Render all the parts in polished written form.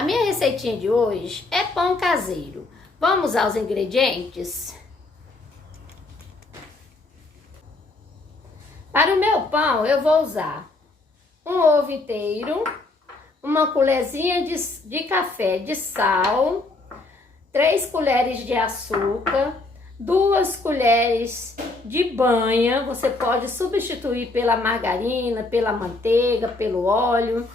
A minha receitinha de hoje é pão caseiro. Vamos aos ingredientes? Para o meu pão, eu vou usar um ovo inteiro, uma colherzinha de café de sal, 3 colheres de açúcar, 2 colheres de banha. Você pode substituir pela margarina, pela manteiga, pelo óleo.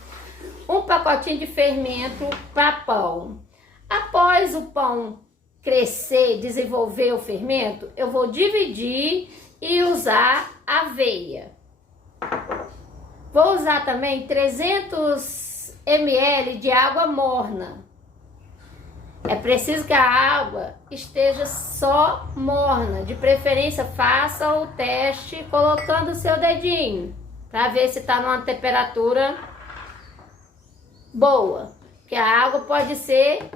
Um pacotinho de fermento para pão. Após o pão crescer, desenvolver o fermento, eu vou dividir e usar aveia. Vou usar também 300 ml de água morna. É preciso que a água esteja só morna. De preferência, faça o teste colocando o seu dedinho para ver se está numa temperatura boa, porque a água pode ser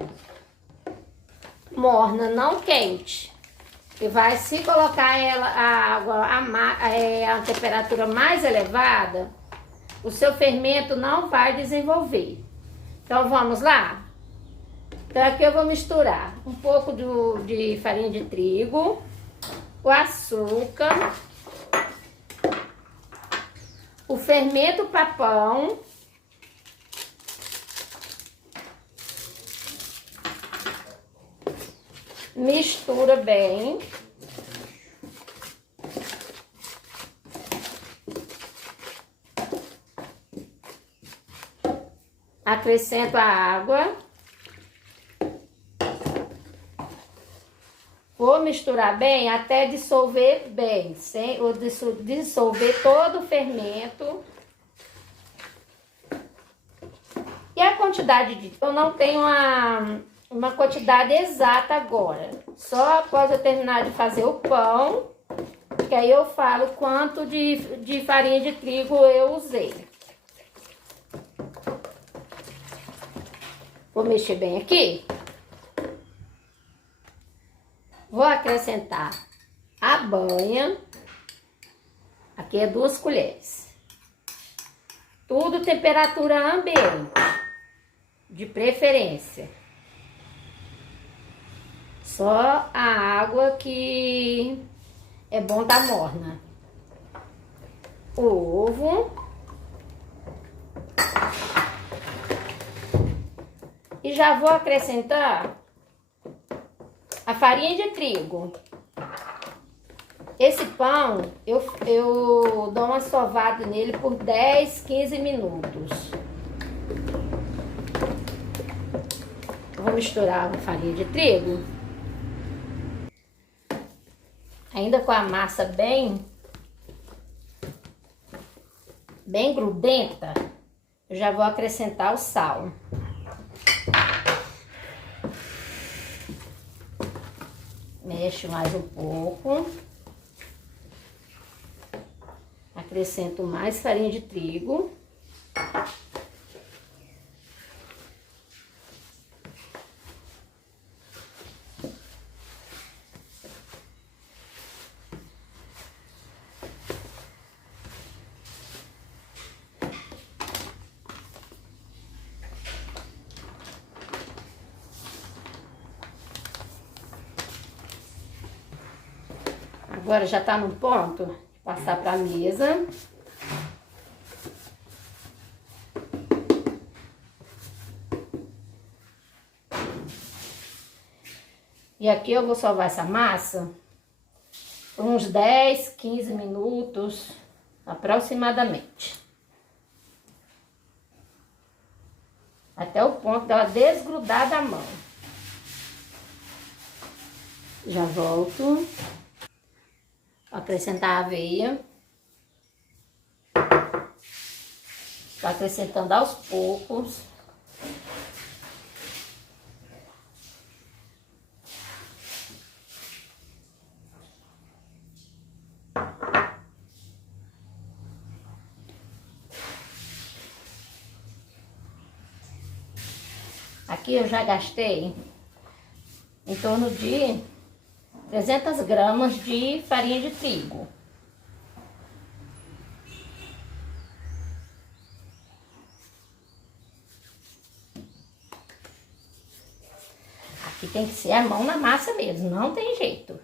morna, não quente. E vai, se colocar a água a temperatura mais elevada, o seu fermento não vai desenvolver. Então vamos lá? Então aqui eu vou misturar um pouco de farinha de trigo, o açúcar, o fermento para pão, mistura bem. Acrescento a água. Vou misturar bem até dissolver bem, dissolver todo o fermento. E a quantidade eu não tenho uma quantidade exata agora. Só após eu terminar de fazer o pão, que aí eu falo quanto de farinha de trigo eu usei. Vou mexer bem aqui. Vou acrescentar a banha. Aqui é 2 colheres. Tudo temperatura ambiente, de preferência. Só a água que é bom tá morna. O ovo. E já vou acrescentar a farinha de trigo. Esse pão, eu dou uma sovada nele por 10, 15 minutos. Vou misturar a farinha de trigo. Ainda com a massa bem grudenta, eu já vou acrescentar o sal. Mexe mais um pouco. Acrescento mais farinha de trigo. Agora já tá no ponto de passar para a mesa. E aqui eu vou sovar essa massa por uns 10, 15 minutos aproximadamente. Até o ponto dela desgrudar da mão. Já volto. Vou acrescentar a aveia. Estou acrescentando aos poucos. Aqui eu já gastei em torno de 300 gramas de farinha de trigo. Que tem que ser a mão na massa mesmo, não tem jeito.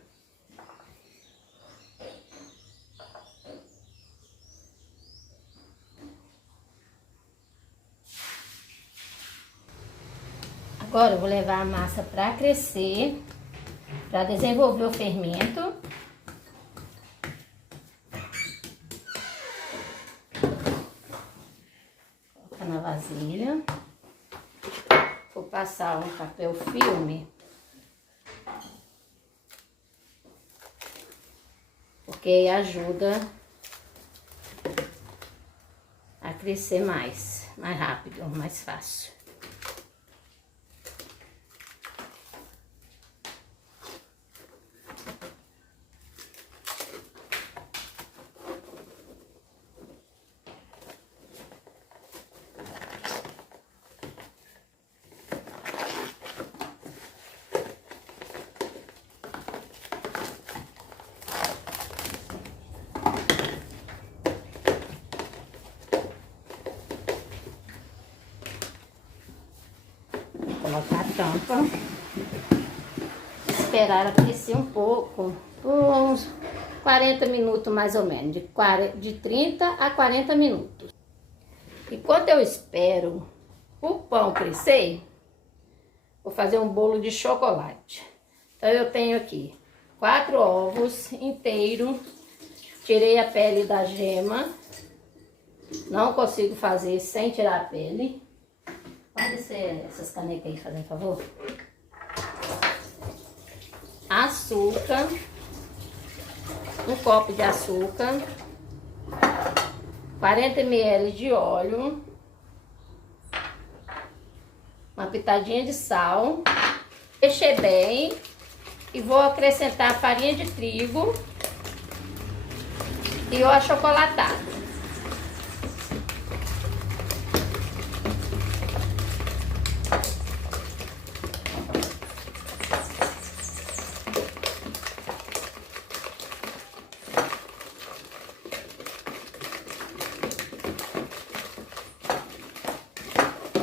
Agora eu vou levar a massa para crescer, para desenvolver o fermento. Colocar na vasilha. Vou passar um papel filme, porque ajuda a crescer mais rápido, mais fácil. Colocar a tampa, esperar ela crescer um pouco, por uns 40 minutos mais ou menos, de 30 a 40 minutos. Enquanto eu espero o pão crescer, vou fazer um bolo de chocolate. Então eu tenho aqui 4 ovos inteiros, tirei a pele da gema, não consigo fazer sem tirar a pele. Pode ser essas canecas aí, fazendo favor. Açúcar. Um copo de açúcar. 40 ml de óleo. Uma pitadinha de sal. Mexer bem. E vou acrescentar a farinha de trigo. E o achocolatado.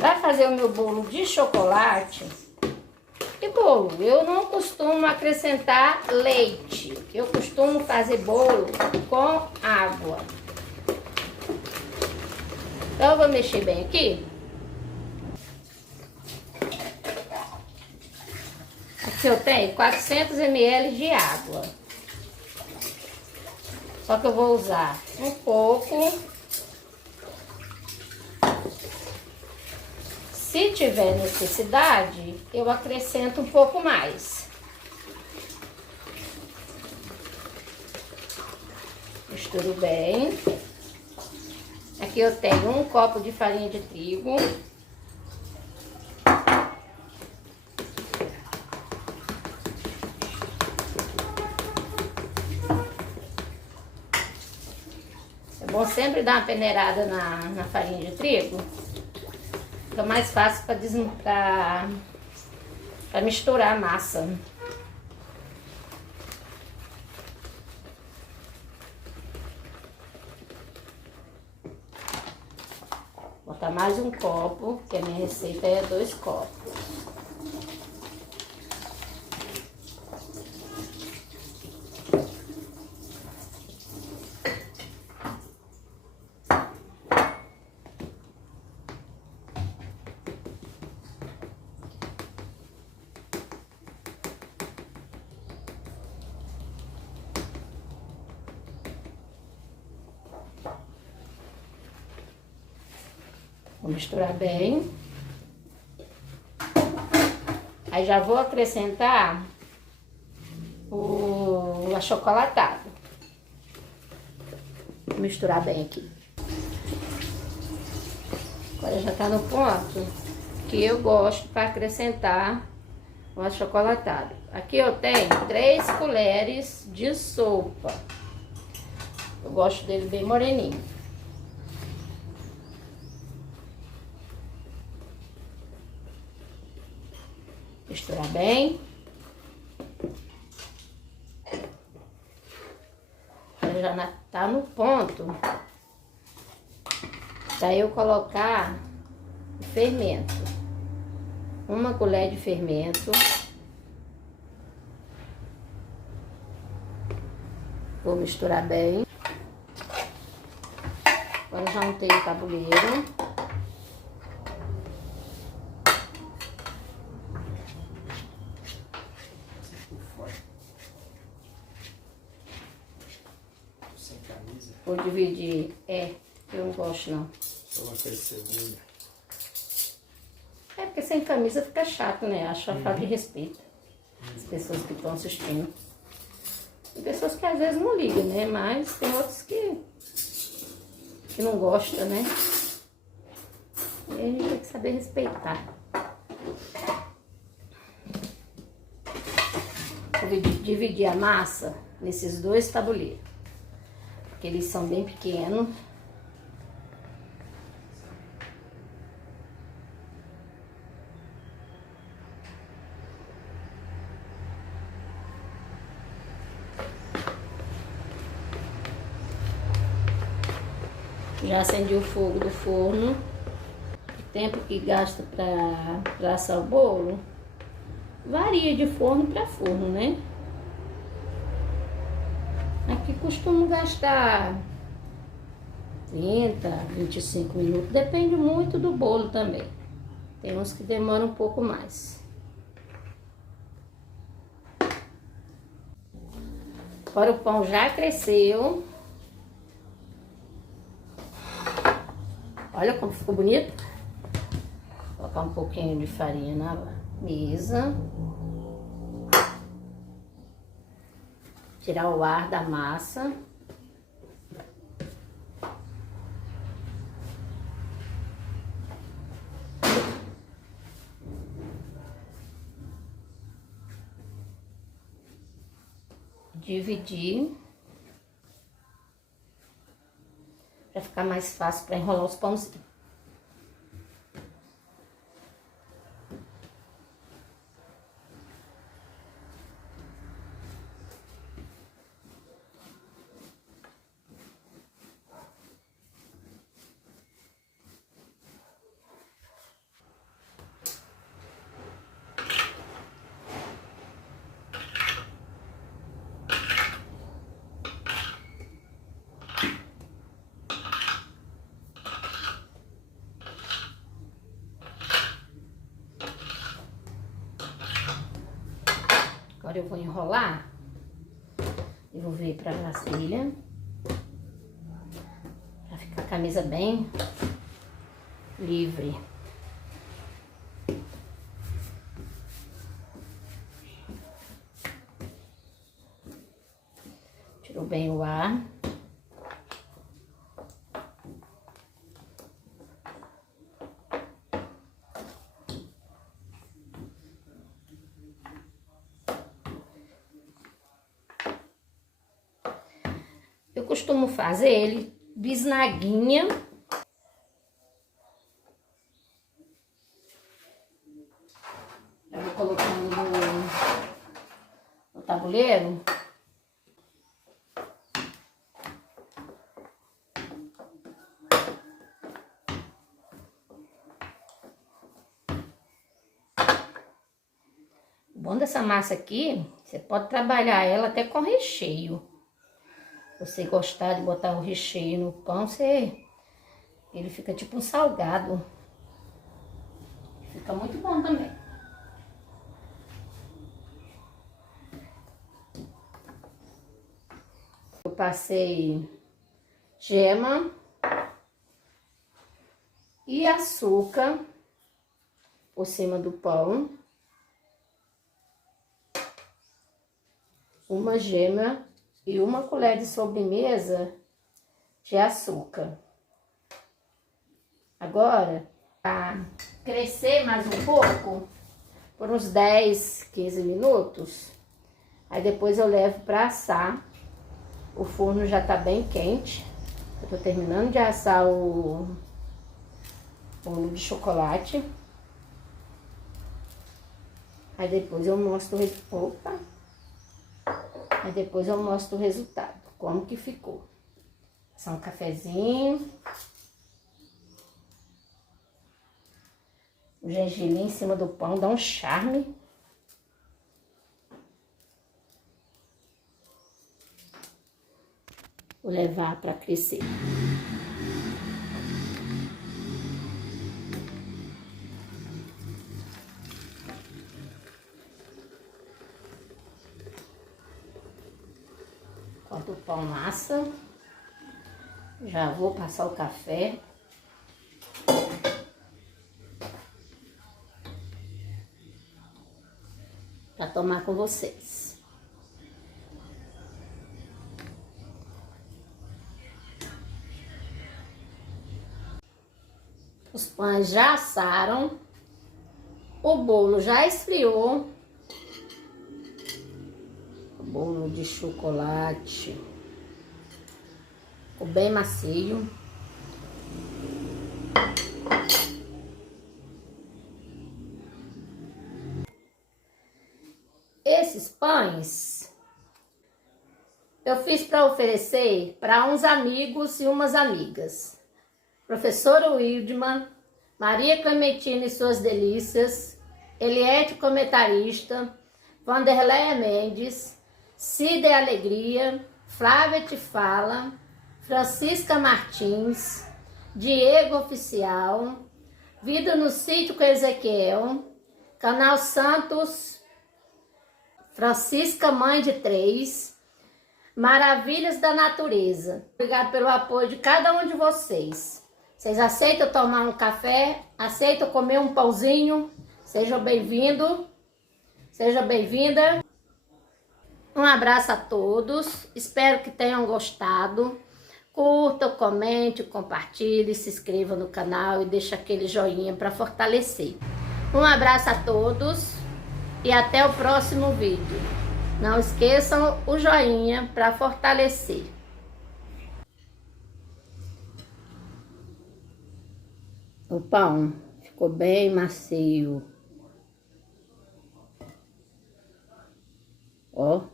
Para fazer o meu bolo de chocolate, eu não costumo acrescentar leite. Eu costumo fazer bolo com água. Então eu vou mexer bem aqui. Aqui eu tenho 400 ml de água. Só que eu vou usar um pouco. Se tiver necessidade, eu acrescento um pouco mais. Misturo bem. Aqui eu tenho um copo de farinha de trigo. É bom sempre dar uma peneirada na farinha de trigo. Fica mais fácil para misturar a massa. Vou botar mais um copo, porque a minha receita é 2 copos. Vou misturar bem. Aí já vou acrescentar o achocolatado. Vou misturar bem aqui. Agora já tá no ponto que eu gosto para acrescentar o achocolatado. Aqui eu tenho 3 colheres de sopa. Eu gosto dele bem moreninho. Misturar bem. Já tá no ponto. Daí eu colocar o fermento. 1 colher de fermento. Vou misturar bem. Agora já untei o tabuleiro. Sem camisa? Vou dividir. Eu não gosto não. Só uma coisa de segunda. É porque sem camisa fica chato, né? Acho a falta de respeito. As pessoas que estão assistindo. Tem pessoas que às vezes não ligam, né? Mas tem outros que não gostam, né? E a gente tem que saber respeitar. Vou dividir a massa nesses dois tabuleiros. Porque eles são bem pequenos. Já acendi o fogo do forno. O tempo que gasta para assar o bolo varia de forno para forno, né? Aqui costumo gastar 30, 25 minutos. Depende muito do bolo também. Tem uns que demoram um pouco mais. Agora o pão já cresceu. Olha como ficou bonito. Vou colocar um pouquinho de farinha na mesa. Tirar o ar da massa. Dividir. Para ficar mais fácil para enrolar os pãozinhos. Agora eu vou enrolar e vou vir para a vasilha, para ficar a camisa bem livre. Tirou bem o ar. Eu costumo fazer ele bisnaguinha. Eu vou colocando no tabuleiro. O bom dessa massa aqui, você pode trabalhar ela até com recheio. Se você gostar de botar o recheio no pão, ele fica tipo um salgado. Fica muito bom também. Eu passei gema e açúcar por cima do pão. Uma gema e uma colher de sobremesa de açúcar. Agora, para crescer mais um pouco, por uns 10, 15 minutos, aí depois eu levo para assar. O forno já tá bem quente. Eu tô terminando de assar o bolo de chocolate. Aí depois eu mostro Aí depois eu mostro o resultado, como que ficou. Só um cafezinho. O gengibre em cima do pão dá um charme. Vou levar para crescer. Enquanto o pão assa, já vou passar o café. Para tomar com vocês. Os pães já assaram, o bolo já esfriou. O bolo de chocolate ficou bem macio. Esses pães eu fiz para oferecer para uns amigos e umas amigas. Professora Wildman, Maria Clementina e suas delícias, Eliette comentarista, Vanderleia Mendes, Cida Alegria, Flávia Te Fala, Francisca Martins, Diego Oficial, Vida no Sítio com Ezequiel, Canal Santos, Francisca Mãe de Três, Maravilhas da Natureza. Obrigado pelo apoio de cada um de vocês. Vocês aceitam tomar um café? Aceitam comer um pãozinho? Seja bem-vindo, seja bem-vinda. Um abraço a todos, espero que tenham gostado. Curta, comente, compartilhe, se inscreva no canal e deixe aquele joinha para fortalecer. Um abraço a todos e até o próximo vídeo. Não esqueçam o joinha para fortalecer. O pão ficou bem macio. Ó.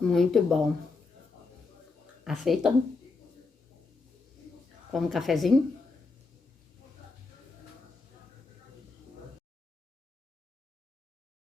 Muito bom. Aceitam? Com um cafezinho?